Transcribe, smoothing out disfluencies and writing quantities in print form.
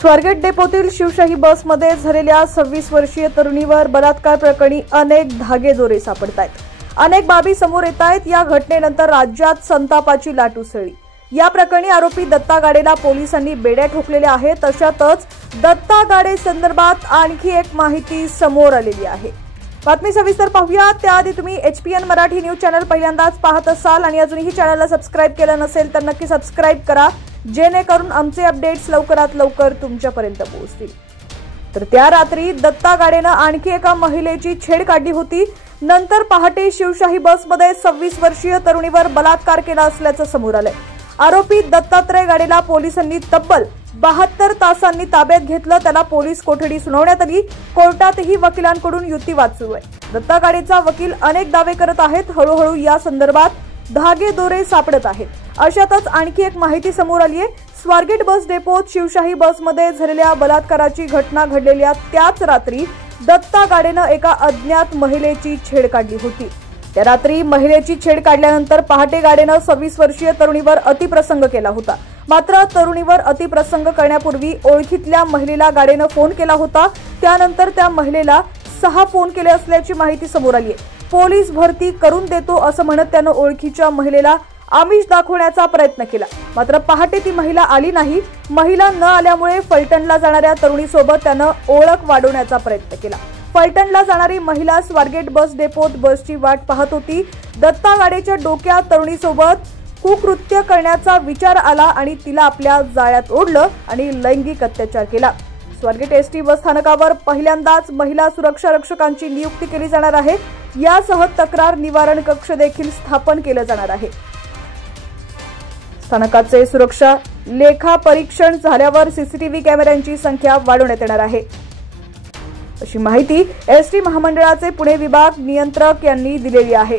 स्वारगेट डेपोतील शिवशाही बसमध्ये झालेल्या 26 वर्षीय तरुणीवर बलात्कार प्रकरणी अनेक धागेदोरे सापडतायत. अनेक बाबी समोर येत आहेत. या घटनेनंतर राज्यात संतापाची लाट उसळली. या प्रकरणी आरोपी दत्ता गाडेला पोलिसांनी बेड्या ठोकलेल्या आहेत. अशातच दत्ता गाडे संदर्भात आणखी एक माहिती समोर आलेली आहे. बातमी सविस्तर पाहूया. त्याआधी तुम्ही HPN मराठी न्यूज चॅनल पहिल्यांदाच पाहत असाल आणि अजूनही चॅनलला सबस्क्राइब केलं नसेल तर नक्की सबस्क्राइब करा, जेणेकरून आमचे अपडेट्स लवकरात लवकर तुमच्यापर्यंत पोहोचतील. तर त्या रात्री दत्ता गाडेनं आणखी एका महिलेची छेड काढली होती. नंतर पहाटे शिवशाही बसमध्ये 26 वर्षीय तरुणीवर बलात्कार केला असल्याचं समोर आलंय. आरोपी दत्तात्रय गाडेला पोलिसांनी तब्बल 72 तासांनी ताब्यात घेतलं. त्याला पोलीस कोठडी सुनावण्यात आली. कोर्टातही वकिलांकडून युक्तिवाद सुरू आहे. दत्ता गाडेचा वकील अनेक दावे करत आहेत. हळूहळू या संदर्भात धागेदोरे सापडत आहेत. अशातच आणखी एक माहिती समोर आली आहे. स्वारगेट बस डेपोत शिवशाही बसमध्ये झालेल्या बलात्काराची घटना घडलेल्या त्याच रात्री दत्ता गाडेनं एका अज्ञात महिलेची छेड काढली होती. त्या रात्री महिलेची छेड काढल्यानंतर पहाटे गाडेनं 26 वर्षीय तरुणीवर अतिप्रसंग केला होता. मात्र तरुणीवर अतिप्रसंग करण्यापूर्वी ओळखीतल्या महिलेला गाडेनं फोन केला होता. त्यानंतर त्या महिलेला 6 फोन केले असल्याची माहिती समोर आली आहे. पोलीस भरती करून देतो असं म्हणत त्यानं ओळखीच्या महिलेला आमिष दाखवण्याचा प्रयत्न केला. मात्र पहाटे ती महिला आली नाही. महिला न आल्यामुळे फलटणला जाणाऱ्या तरुणीसोबत त्यानं ओळख वाढवण्याचा प्रयत्न केला. फलटणला जाणारी महिला स्वारगेट बस डेपोत बसची वाट पाहत होती. दत्ता गाडेच्या डोक्यात तरुणीसोबत कुकृत्य करण्याचा विचार आला आणि तिला आपल्या जाळ्यात ओढलं आणि लैंगिक अत्याचार केला. स्वारगेट ST बस स्थानकावर पहिल्यांदाच महिला सुरक्षा रक्षकांची नियुक्ती केली जाणार आहे. यासह तक्रार निवारण कक्ष देखील स्थापन केलं जाणार आहे. स्थानकाचे सुरक्षा लेखा परीक्षण झाल्यावर CCTV कॅमेऱ्यांची संख्या वाढवण्यात येणार आहे, अशी माहिती ST महामंडळाचे पुणे विभाग नियंत्रक यांनी दिलेली आहे.